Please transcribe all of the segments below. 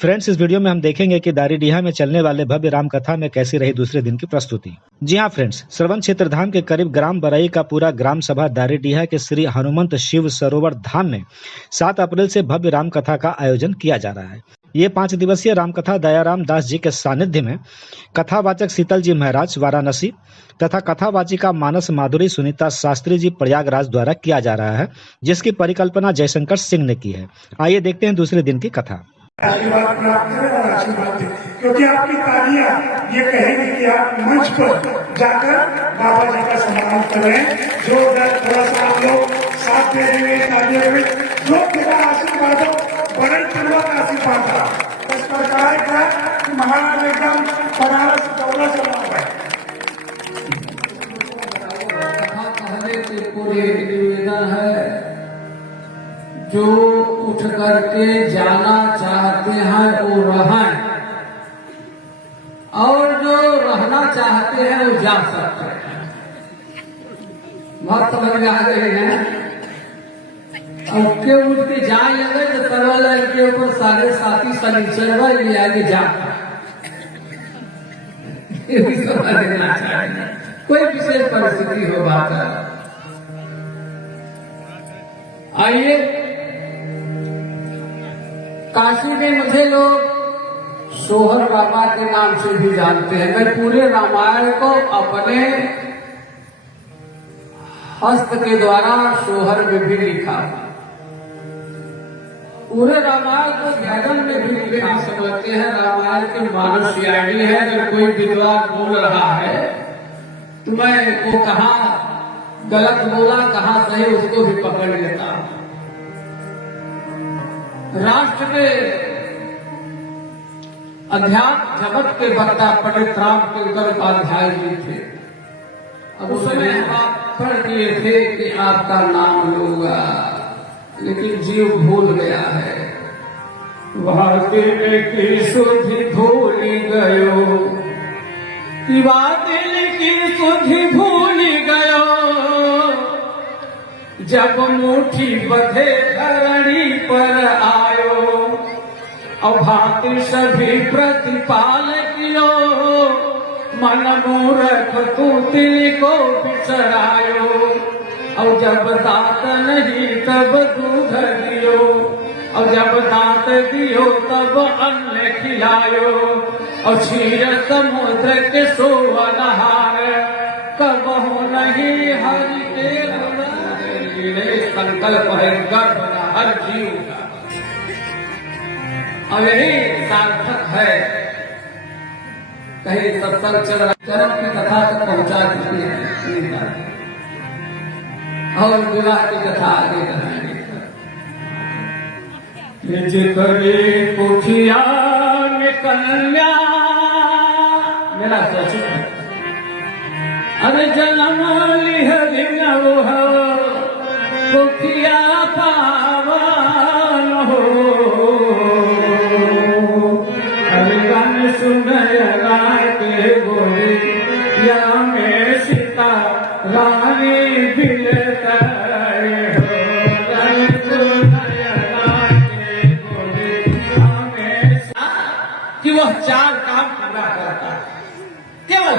Friends, इस video में हम देखेंगे कि दारीडीहा में चलने वाले भव्य राम कथा में कैसी रही दूसरे दिन की प्रस्तुति। जी हाँ फ्रेंड्स, श्रवण क्षेत्रधाम के करीब ग्राम बरई का पूरा ग्राम सभा दारीडीहा के श्री हनुमंत शिव सरोवर धाम में 7 अप्रैल से भव्य राम कथा का आयोजन किया जा रहा है। ये 5 दिवसीय रामकथा दयाराम दास जी के सानिध्य में कथावाचक शीतल जी महाराज वाराणसी तथा कथावाचिका मानस माधुरी सुनीता शास्त्री जी प्रयागराज द्वारा किया जा रहा है, जिसकी परिकल्पना जयशंकर सिंह ने की है। आइए देखते हैं दूसरे दिन की कथा। आशीर्वाद प्राप्त करें और आशीर्वाद दें, क्योंकि आपकी तालियां ये कहेंगे कि आप मंच पर जाकर बाबा जी का सम्मान कर रहे हैं। जोरदार थोड़ा सा आप लोग साथ दे देंगे, तालियां देंगे, जो तेरा आशीर्वाद हो, बड़े चलवा का आशीर्वाद था। इस प्रकार का महाराज एकदम बनारस दौरा चला हुआ है। कहने से पूरे निवेदन है, जो उठ करके जाना चाहते हैं वो रहें, और जो रहना चाहते हैं वो जा सकते हैं। बहुत समझ में आ गए हैं। अब के उठ के जाए लगे तो तरवल के ऊपर साढ़े साथी शनिचरवा ले आगे जा कोई विशेष परिस्थिति हो बात है। आइए, काशी में मुझे लोग सोहर बाबा के नाम से भी जानते हैं। मैं पूरे रामायण को अपने हस्त के द्वारा सोहर में भी लिखा, पूरे रामायण को भजन में भी लिखा। समझते हैं रामायण की मानुष्याणी है। जब कोई विद्वान बोल रहा है तो मैं वो कहाँ गलत बोला कहाँ सही उसको भी पकड़ लेता हूं। राष्ट्र के अध्यात्म जगत के वक्ता पंडित राम किंकर उपाध्याय जी थे। अब उस समय आप पढ़ दिए थे कि आपका नाम लूंगा, लेकिन जीव भूल गया है। दिल की सुधि भूल गयो, दिल की सुधि भूल गयो, जब मुट्ठी बधे धरणी पर आयो, अभाति सभी प्रतिपाल कियो, मन मूर्ख तू तिल को बिसरायो, और जब दांत नहीं तब दूध दियो, और जब दांत दियो तब अन्न खिलायो, और क्षीर समुद्र के सोवनहार, कबहु नहीं हरि के संकल्प है गर्भ हर जीव का। और यही सार्थक है। कहीं सत्संग चरण की कथा तक पहुंचा चुकी है और विवाह की कथा आगे करेंगे। करे कुठिया में कन्या मेरा सोच है, अरे जन्म लिहरी न कुठिया पावन हो, अरे गन सुनय राय के गोरी या में सीता रानी बिलत हो, गन सुनय राय के गोरी या में कि वह 4 काम पूरा करता है। केवल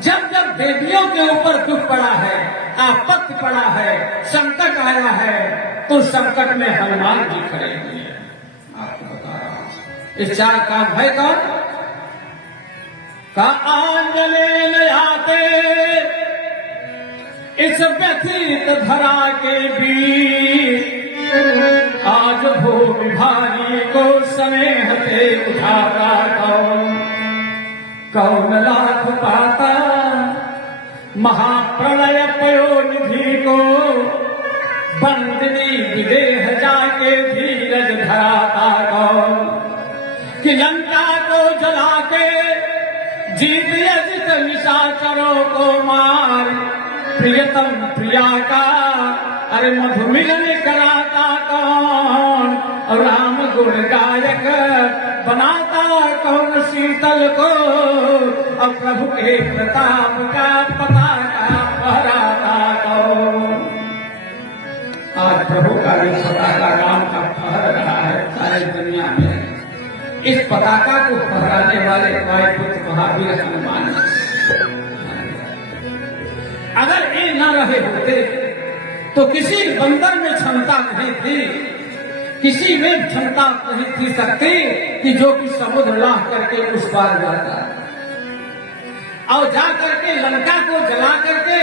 जब जब देवियों के ऊपर दुख पड़ा है, आपत्ति पड़ा है, संकट आया है, तो संकट में हनुमान जी खड़े हुए हैं। आपको बता रहा हूं, इस 4 काम है कौन का आंजलेन आते इस व्यथित धरा के बीच, आज भूमि भारी को स्नेहते उठाता कौन लाभ पाता, महाप्रलय पयोनिधि को बंदनी विदेह जाके धीरज धराता कौन, कि लंका को जला के जीत अजित निशाचरों को मार, प्रियतम प्रिया का अरे मधुमिलन कराता कौन, और राम गुण गायक बनाता कौन शीतल को, और प्रभु के प्रताप का पताका फहराता कौन। आज प्रभु का भी पताका राम का फहर रहा है सारी दुनिया में। इस पताका को फहराने वाले वायुपुत्र महावीर हनुमान। अगर ये न रहे होते तो किसी बंदर में क्षमता नहीं थी, किसी में क्षमता नहीं थी सकती कि जो कि समुद्र लाह करके उस पार जाता और जा करके लंका को जला करके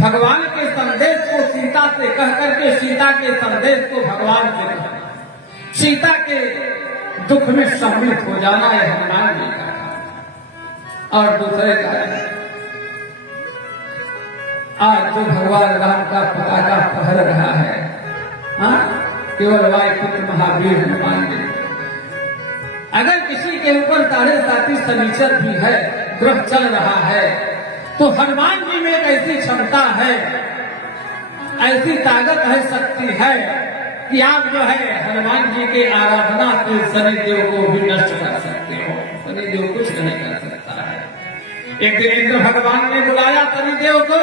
भगवान के संदेश को सीता से कह करके सीता के संदेश को भगवान से कह सीता के दुख में सम्मिलित हो जाना है हनुमान जी का। और दूसरे का आज जो भगवान राम का पताका फहर रहा है, हाँ, केवल वायुपुत्र महावीर हनुमान जी। अगर किसी के ऊपर 7.5 शनिचर भी है, ग्रह चल रहा है, तो हनुमान जी में एक ऐसी क्षमता है, ऐसी ताकत है, शक्ति है कि आप जो है हनुमान जी के आराधना से शनिदेव को भी नष्ट कर सकते हो। शनिदेव कुछ नहीं कर सकता है। एक दिन इंद्र भगवान ने बुलाया शनिदेव को,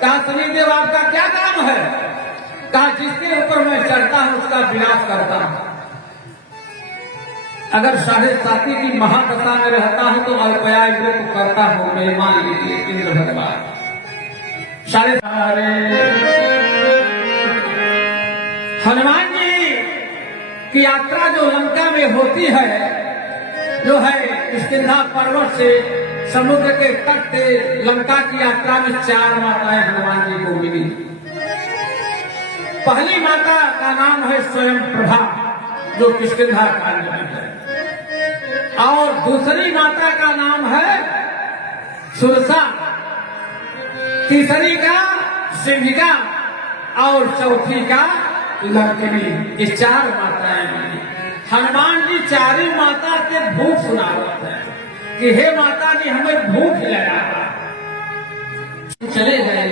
कहा शनिदेव आपका क्या काम है? कहा जिसके ऊपर मैं चढ़ता हूं उसका विनाश करता हूं। अगर 7.5 की महादशा में रहता हूं तो अल्पयाय को करता हूं। मैं मान लीजिए इंद्र भगवान 7.5 हनुमान जी की यात्रा जो लंका में होती है, जो है किष्किंधा पर्वत से समुद्र के तट से लंका की यात्रा में 4 माताएं हनुमान जी को मिली। पहली माता का नाम है स्वयं प्रभा, जो किष्किंधा कांड में है, और दूसरी माता का नाम है सुरसा, तीसरी का सिंहिका और चौथी का लंकिनी। ये 4 माताएं मिली। हनुमान जी 4 माता से भूख सुनावत है कि हे माता जी हमें भूख लगा। चले गए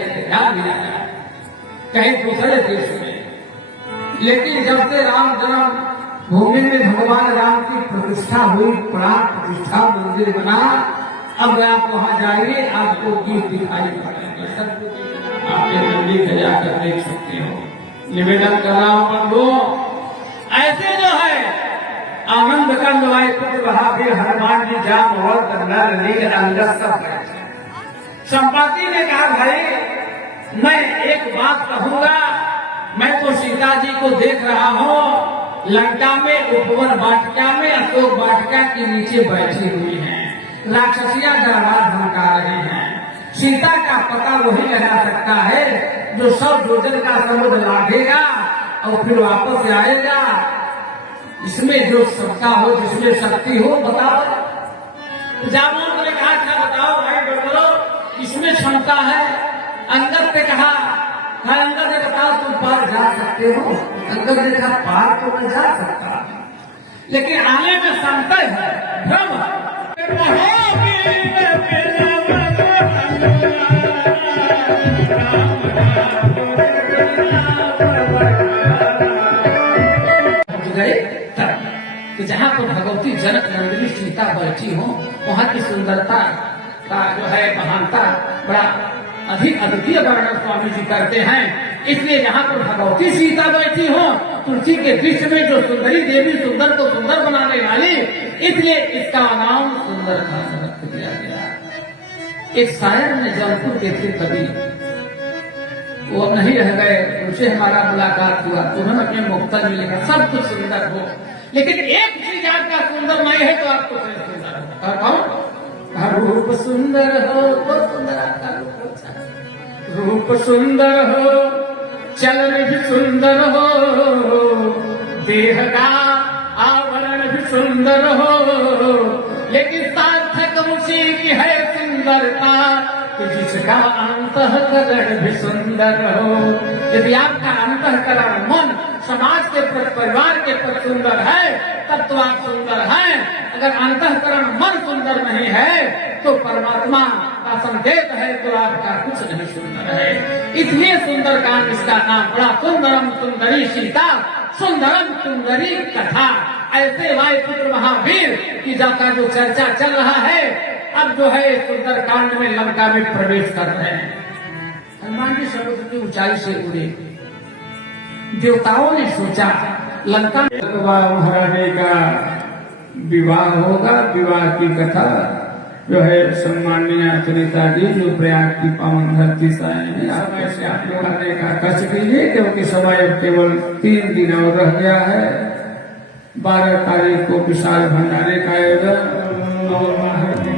कहीं दूसरे देश में, लेकिन जब से राम जन्म भूमि में भगवान राम की प्रतिष्ठा हुई, प्राण प्रतिष्ठा मंदिर बना, अब आप वहां जाइए, आपको गीत दिखाई पड़ेंगे, सब आपके मंदिर में जाकर देख सकते हो। निवेदन कर रहा हूं बंधु, ऐसे जो है आनंद कंद वायुपुत्र महावीर हनुमान जी जाम नर नील अंगद सब। संपाति ने कहा भाई मैं एक बात कहूंगा, मैं तो सीता जी को देख रहा हूँ लंका में उपवन वाटिका में अशोक वाटिका के नीचे बैठी हुई हैं, राक्षसियां दरबार धमका रही हैं। सीता का पता वही लगा सकता है जो 100 योजन का समुद्र लादेगा और फिर वापस आएगा। इसमें जो क्षमता हो, जिसमें शक्ति हो, बताओ। जामुन ने कहा क्या बताओ भाई बोलो, इसमें क्षमता है। अंगद ने कहा, अंगद ने बताओ तुम पार जा सकते हो? अंगद ने कहा पार तो मैं जा सकता, लेकिन आने में संशय है, भ्रम है। तो जहाँ पर भगवती जनक नंदिनी सीता बैठी हो, वहाँ की सुंदरता का जो है महानता बड़ा अधिक अद्वितीय वर्णन स्वामी जी करते हैं। इसलिए जहाँ पर भगवती सीता बैठी हो, तुलसी के वृक्ष में जो सुंदरी देवी सुंदर को सुंदर बनाने वाली, इसलिए इसका नाम सुंदरता रख दिया गया। एक शायर ने जौनपुर के थे कवि, वो अब नहीं रह गए, उनसे हमारा मुलाकात हुआ, उन्होंने अपने मुक्तल में लिखा सब कुछ सुंदर हो, लेकिन एक चीज आपका सुंदर नहीं है तो आपको सुंदर हो। और कौन? रूप सुंदर हो, बहुत सुंदर आपका रूप सुंदर हो, चलन भी सुंदर हो, देह का आवरण भी सुंदर हो, लेकिन सार्थक उसी की है सुंदरता कि जिसका अंतःकरण भी सुंदर हो। यदि आपका अंतःकरण मन समाज के प्रति, परिवार के प्रति सुंदर है, तब तो आप सुंदर हैं। अगर अंतःकरण मन सुंदर नहीं है तो परमात्मा का संकेत है तो आपका कुछ नहीं सुंदर है। इसलिए सुंदरकांड इसका नाम बड़ा। सुंदरम सुंदरी सीता, सुंदरम सुंदरी कथा। ऐसे वायुपुत्र महावीर की जाता जो चर्चा चल रहा है, अब जो है सुंदरकांड में लंका में प्रवेश कर रहे हैं। हनुमान जी समुद्र की ऊंचाई से उड़े। देवताओं ने सोचा लंका हराने का विवाह होगा। विवाह की कथा जो है सम्माननीय सुनीता जी जो प्रयाग की पावन धरती से आए हैं, समय से आप लोग आने का कष्ट कीजिए, क्योंकि समय अब केवल 3 दिन और रह गया है। 12 तारीख को विशाल भंडारे का आयोजन आरती